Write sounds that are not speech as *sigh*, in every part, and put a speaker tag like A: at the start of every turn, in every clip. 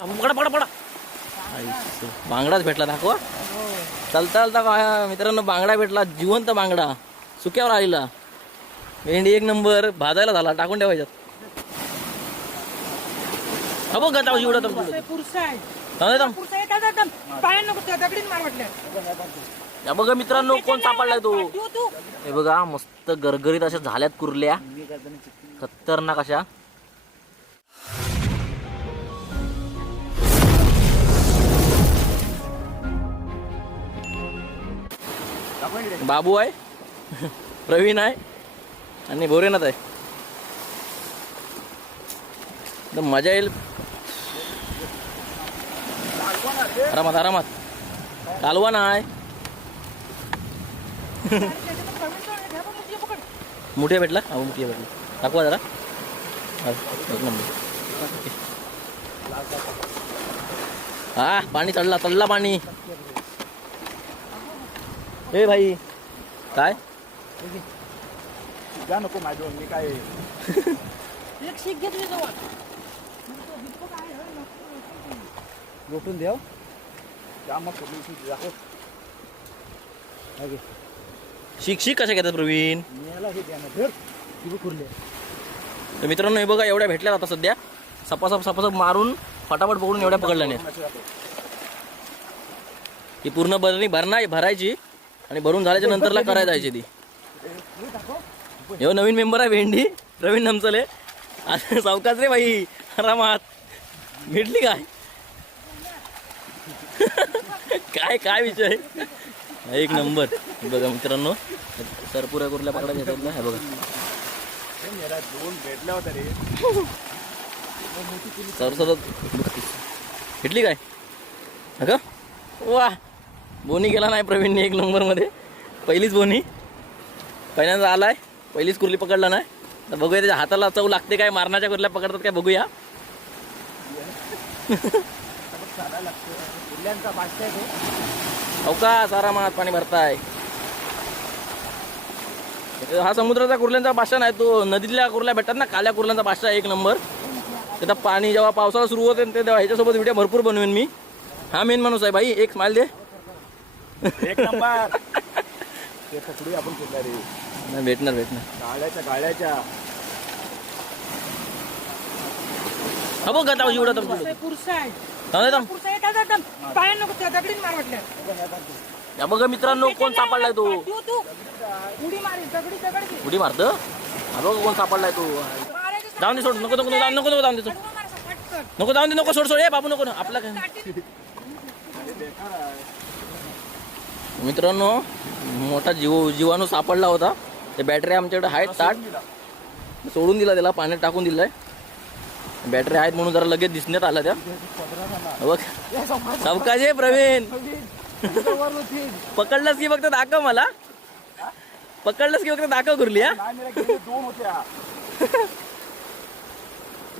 A: पकडा पकडा पकडा आईचं. बांगडाच भेटला दाखवा. चालता चालता काय मित्रांनो बांगडा भेटला. जिवंत बांगडा. सुक्यावर आलेला. भेंडी एक नंबर. भाजायला झाला. टाकून ठेवायच्यात बघ गता एवढा या बघा मित्रांनो कोण सापडलाय तू. हे बघा मस्त गरगरीत अशा झाल्यात कुरल्या. खतरनाक अशा. बाबू आहे. प्रवीण आहे. आणि भोरेनाथ आहे. एकदम मजा येईल. आरामात आरामात. कालवा नाय मुठे भेटला? हा मुठे भेटला. दाखवा जरा. एक नंबर. हा पाणी चढला चढला पाणी. ए भाई काय?
B: द्या नको माझ्यावर मी काय *laughs*
C: एक शीख घेतली जवळ.
B: लोटून द्या त्या मग पोलीस दाखव
A: शिक शिक कशा घेतात प्रवीण?
B: मिळाला हे द्या ना धर. किती खुरले.
A: तर मित्रांनो हे बघा एवढ्या भेटल्या आता सध्या. सपासप सपासप मारून फटाफट पकडून एवढ्या पकडल्या नाही ती पूर्ण बरणी भरणा भरायची. आणि भरून झाल्याच्या नंतरला करायला जायची ती. हे नवीन मेंबर आहे भेंडी. प्रवीण नमचले. आता सावकाश रे बाई. आरामात. भेटली काय? काय काय विषय? एक नंबर. बघा मित्रांनो. सरपुऱ्या कुर्ल्या पकडायच्या आहेत ना हे बघा.
B: दोन भेटल्या होत्या रे
A: सरसरत भेटली काय? अगं? वा. बोनी गेला नाही प्रवीणने एक नंबरमध्ये पहिलीच बोनी. पहिल्यांदा आलाय. पहिलीच कुर्ली पकडला नाही. तर बघूया त्याच्या हाताला चव लागते काय? मारण्याच्या कुर्ल्या पकडतात काय? बघूया.
B: हो का?
A: सारा मनात पाणी भरताय. हा समुद्राचा कुर्ल्यांचा बादशाह नाही तो. नदीतल्या कुर्ल्या भेटतात ना? काल्या कुर्ल्यांचा बादशाह एक नंबर त्याचा पाणी जेव्हा पावसाळा सुरू होते तेव्हा ह्याच्यासोबत व्हिडिओ भरपूर बनवेन मी. हा मेन माणूस आहे बाई एक स्माईल दे.
B: एक नंबर. ते पकडू आपण कुठल्या रे
A: नाही भेटणार भेटणार.
B: गाळ्याच्या गाळ्याच्या.
A: हा बघ आता एवढा तर.
C: पुरुषा आहे
A: थांब थांब.
C: पुरुषा आहे काय जातं पाया नको त्या दगडीन मार म्हटलं
A: या बघा मित्रांनो कोण सापडलाय तो?
C: तू तू. उडी मारी दगडी दगडी.
A: उडी मारत? हा बघ कोण सापडलाय तो.
C: मारायचं
A: जाऊन दे सोड नको नको जाऊन नको नको जाऊन दे सोड
C: नको पटकन.
A: नको जाऊन दे नको सोड सोड. ए बाबू नको ना आपला काय?
C: काठी-
A: मित्रांनो मोठा जीव जीवाणू सापडला होता. ते बॅटरी आमच्याकडे आहेत ताट. सोडून दिला त्याला पाण्यात टाकून दिलाय. बॅटरी आहेत म्हणून जरा लगेच दिसण्यात आला त्या. बघ. आहे प्रवीण. पकडलास की फक्त दाखव मला? पकडलास की फक्त दाखव कुरली हा?
B: होत्या.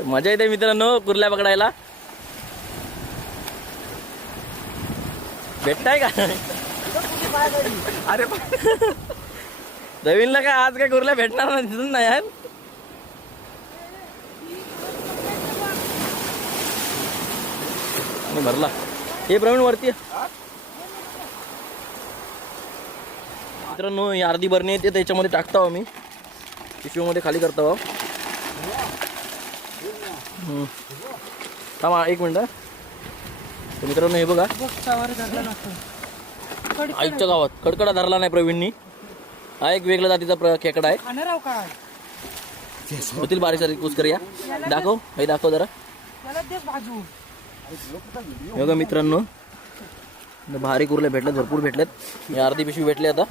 A: मजा येते मित्रांनो कुर्ल्या पकडायला. भेटताय का?
B: अरे
A: नवीनला काय आज काय कुर्ल्या भेटणार नाही तिथून नाही यार भरला. हे प्रवीण वरती मित्रांनो ही अर्धी भरणी येते त्याच्यामध्ये टाकतो आम्ही. पिशवीमध्ये खाली करतो हम्म. थांबा एक मिनिट. मित्रांनो हे बघा. आईच्या गावात. कडकडा धरला नाही प्रवीणनी. हा एक वेगळ्या जातीचा प्र- खेकडा आहे.
C: खाणार आहो काय?
A: होतील बारीक सारीक कुस करूया दाखव. हे दाखव जरा.
C: बाजू.
A: हे बघा मित्रांनो. इथं भारी कुर्ले भेटल्यात भरपूर भेटल्यात हे अर्धी पिशवी भेटली आता.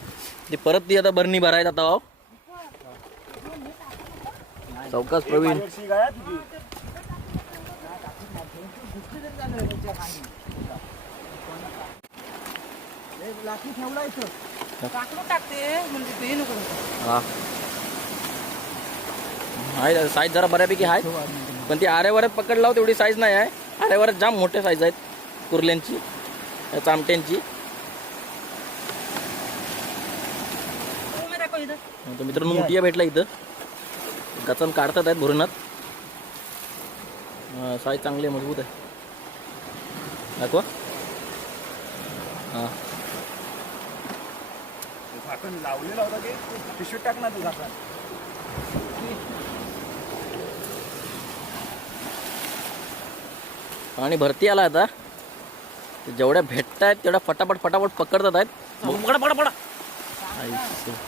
A: ती परत ती आता बरणी भरायला आता वाव. चौकास प्रवीण.
C: ठेवला इथं. टाकते म्हणजे ते नको
A: हा. आहे साईज जरा बऱ्यापैकी आहे. पण ती आऱ्यावरात पकडला हो तेवढी साईज नाही आहे. आऱ्यावरात जाम मोठे साईज आहेत. कुर्ल्यांची चामट्यांची
C: दाखव इथं.
A: तर मित्रांनो मुठिया भेटला इथं. गचन काढतात आहेत भरूनात साईज चांगली आहे मजबूत आहे. दाखवा. हां.
B: झाकण लावलेला होता की पिशवीत टाकणार झाकण
A: पाणी? भरती आला आता. जेवढ्या भेटत आहेत तेवढ्या फटाफट फटाफट पकडतात आहेत. बघ, पकडा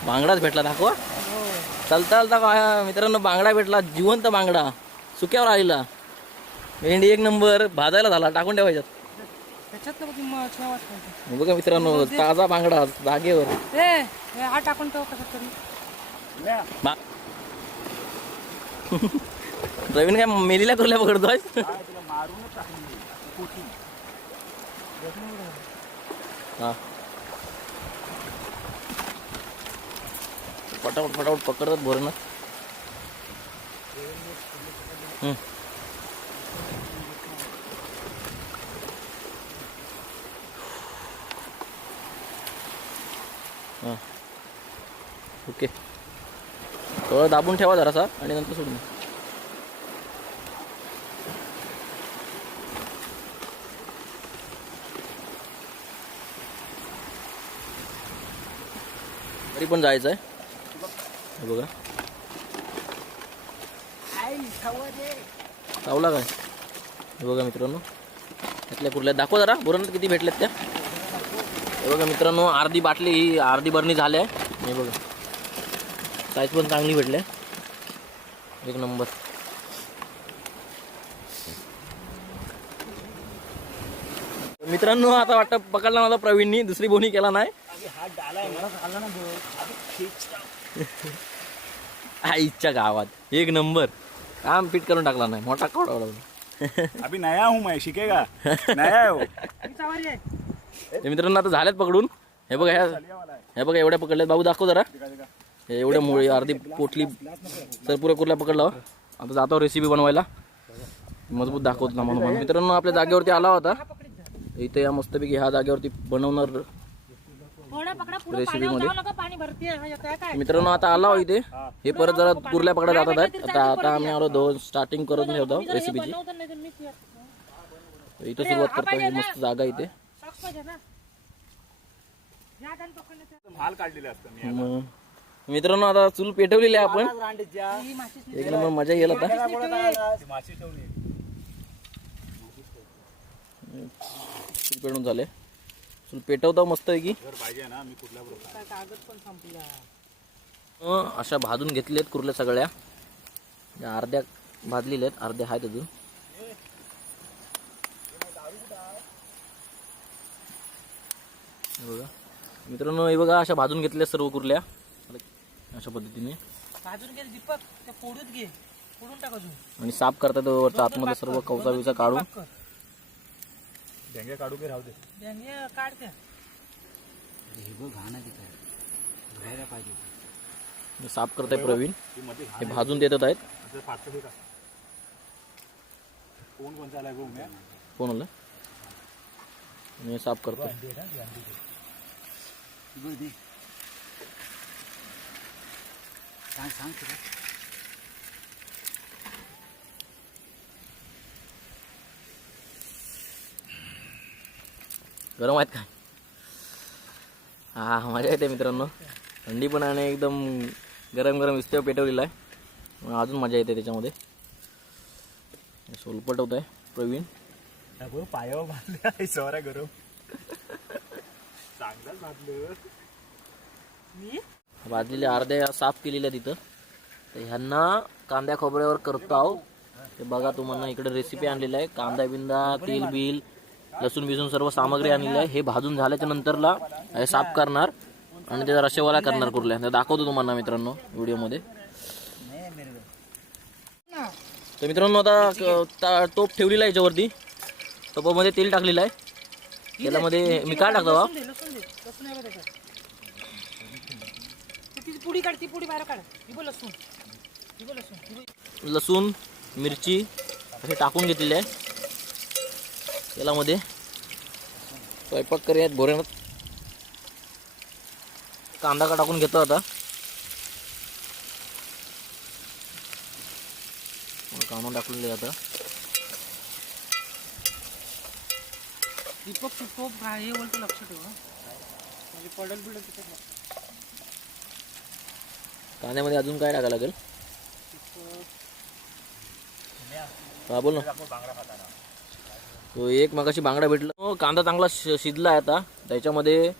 A: बांगडाच भेटला दाखवा. चालता चालता मित्रांनो बांगडा भेटला. जिवंत बांगडा. सुक्यावर आलेला. भेंडी एक नंबर. भाजायला झाला. टाकून ठेवायच्यात.
C: त्याच्यात बघ.
A: हे मित्रांनो ताजा बांगडा जागेवर.
C: ए हे हा टाकून ठेव कशात तरी
B: न्या.
A: बा. प्रवीण काय मेलीला कुर्ल्या पकडतोय? हा फटाफट फटाफट पकडतात भरून हां. ओके. थोडं दाबून ठेवा जरासा आणि नंतर सोडून तरी पण जायचं आहे. हे बघा. चावला काय? हे बघा मित्रांनो. त्यातल्या कुठल्या? दाखवा जरा. बरोबर किती भेटल्यात त्या? हे बघा मित्रांनो अर्धी बाटली ही अर्धी बरणी झाली आहे. हे बघा. साईज पण चांगली भेटली. एक नंबर मित्रांनो आता वाटतं पकडला माझा प्रवीणनी दुसरी बोनी केला नाही. आईच्या गावात. एक नंबर काम पीट करून टाकला नाही. मोठा कवडा उडवला
B: अभी नया हूँ मैं शिकेगा? *laughs* नया है.
C: ही
A: हे मित्रांनो आता झालेत पकडून. हे बघा ह्या
B: है
A: बघा एवढ्या पकडल्यात. बाबू दाखव जरा. हे एवढ्या मुळे अर्धी पोटली तर पुऱ्या कुर्ल्या पकडला हो. आता जातो रेसिपी बनवायला. मजबूत दाखवतो ना म्हणून. मित्रांनो आपल्या जागेवरती आला होता. इथे या मस्तपैकी ह्या जागेवरती बनवणार
C: थोडा पकडा पुढे
A: Recipe
C: पाण्यावर
A: मध्ये.
C: जाऊ नका पाणी भरती आहे येतोय काय?
A: मित्रांनो आता आला हो इथे. हे परत जरा कुर्ल्या पकडत जातात. आहेत आता आता आम्ही आलो दोन स्टार्टिंग रेसिपीची
C: बनवतो नाही मी पियत.
A: इथं सुरुवात करतो ही मस्त जागा इथे.
B: माल काढलेले असतं मी
A: मित्रांनो आता चूल पेटवलेली आहे आपण.
C: ही
A: एक नंबर मजा येईल आता.
B: ती माशी ठेवली.
A: चूल पेटून झाले. चूल पेटवतो मस्त आहे की.
B: जर पाहिजे ना मी कुठल्या बरोबर
C: काय कागद पण संपला.
A: अं, अशा भाजून घेतलेल्या आहेत कुर्ल्या सगळ्या. या अर्ध्या भाजलेल्या आहेत अर्ध्या आहेत अजून. हे बघा. मित्रांनो हे बघा अशा भाजून घेतल्या सर्व कुर्ल्या. अशा पद्धतीने.
C: भाजून घे दीपक. त्या पोडूत घे. पोडून टाक अजून.
A: आणि साफ करतात वरचा आतमध्ये सर्व कवचा बिवचा काढून.
B: ढेंगे काढू की राहू दे?
C: भेंगे काढ त्या.
A: हे साफ करताय प्रवीण.
B: ती मध्ये
A: हे भाजून देतात आहेत.
B: असं फाटतं का कोण कोणचा आलाय बघ
A: गरम आहेत काय? हा मजा येते मित्रांनो. थंडी पण आणि एकदम गरम गरम इस्त्या पेटवलेला आहे. अजून मजा येते त्याच्यामध्ये. सोलपट होत आहे प्रवीण
B: पायावर बांधले आहे सवरा गरम.
A: भाजलेले अर्ध्या साफ केलेल्या तिथं तर ह्यांना कांद्या खोबऱ्यावर करतो आहो. ते बघा तुम्हाला इकडे रेसिपी आणलेली आहे. कांदा बिंदा तेल बिल लसूण बिसून सर्व सामग्री आणलेली आहे. हे भाजून झाल्याच्या नंतरला हे साफ करणार आणि त्याचा रशेवाला करणार कुर्ल्या. दाखवतो तुम्हाला मित्रांनो व्हिडिओमध्ये. तर मित्रांनो आता तोप टोप ठेवलेला आहे याच्यावरती. टोपामध्ये तेल टाकलेलं आहे. तेलामध्ये मी काय टाकतो बा
C: लसूण दे लसूण दे लसूण आहे बघ त्याच्यात ती पुडी काढ ती पुडी बाहेर काढ. ही लसूण. ही लसूण. ही.
A: लसूण मिरची असे टाकून घेतलेले आहे. तेलामध्ये. स्वयंपाक करूयात भोऱ्यानं कांदा का टाकून घेतो आता. कांदा टाकलेले आता.
C: दीपक तू तोप हे बोलतो लक्ष ठेव. म्हणजे पडल बिडल तिथं.
A: कांद्यामध्ये अजून काय टाकायला लागेल? हा बोल ना.
B: बांगडा
A: तो एक मगाशी बांगडा भेटला. हो, कांदा चांगला शिजला आहे आता. त्याच्यामध्ये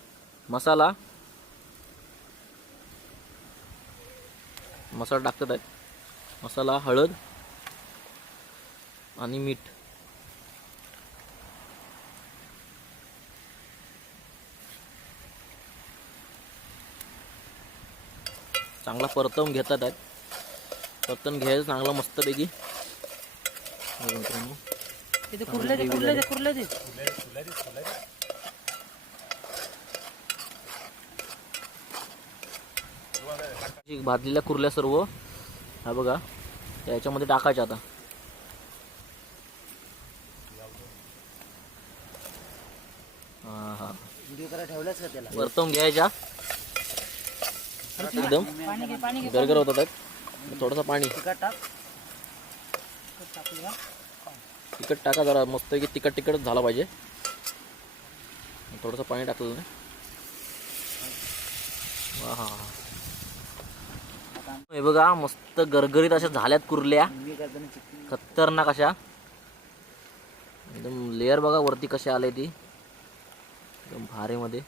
A: मसाला. मसाला टाकतात आहे मसाला हळद. आणि मीठ. चांगला परतवून घेतात आहेत परतवून घ्यायचं चांगलं मस्तपैकी. भाजलेल्या कुरल्या सर्व हा बघा त्याच्यामध्ये टाकायच्या आता. हा हा.
C: व्हिडिओ करा ठेवलाच का त्याला?
A: परतवून घ्यायच्या. एकदम. गरगर होतात आहेत थोडंसं पाणी.
C: तिखट टाका
A: जरा मस्त की तिखट तिखटच झाला पाहिजे. थोडंसं पाणी टाकलं ना हे बघा मस्त गरगरीत अशा झाल्यात कुरल्या. खतरनाक अशा. एकदम लेअर बघा वरती कशा आले ती. एकदम भारीमध्ये.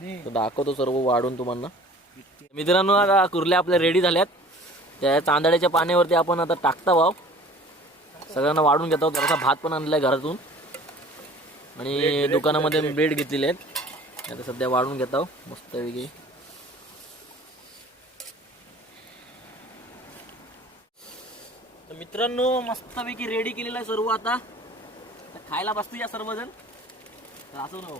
A: तर दाखवतो सर्व वाढून तुम्हाला मित्रांनो आता कुर्ल्या आपल्या रेडी झाल्यात. त्या तांदळाच्या पाण्यावरती आपण आता टाकता भाव. सगळ्यांना वाढून घेतो जरासा भात पण आणलाय घरातून. आणि दुकानामध्ये ब्रेड घेतलेले आहेत. आता सध्या वाढून घेतो मस्तपैकी तर मित्रांनो मस्तपैकी रेडी केलेलं आहे सर्व आता. खायला बसतो या सर्वजण. असं ना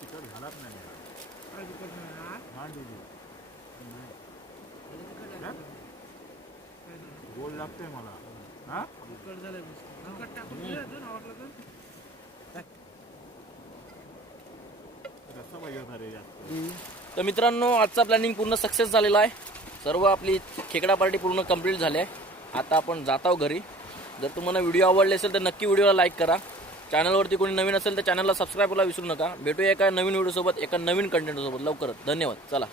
B: तिखट झालाच नाही हा दिली गोल लागतोय मला हा
A: तर मित्रांनो आजचा प्लॅनिंग पूर्ण सक्सेस झालेला आहे. सर्व आपली खेकडा पार्टी पूर्ण कंप्लीट झाली आहे. आता आपण जात आहोत घरी. जर तुम्हाला व्हिडिओ आवडले असेल तर नक्की व्हिडिओला लाईक करा. चॅनलवरती कोणी नवीन असेल तर चॅनलला सबस्क्राईब करायला विसरू नका. भेटूया एका नवीन व्हिडिओसोबत एका नवीन कंटेंटसोबत लवकरच. धन्यवाद. चला.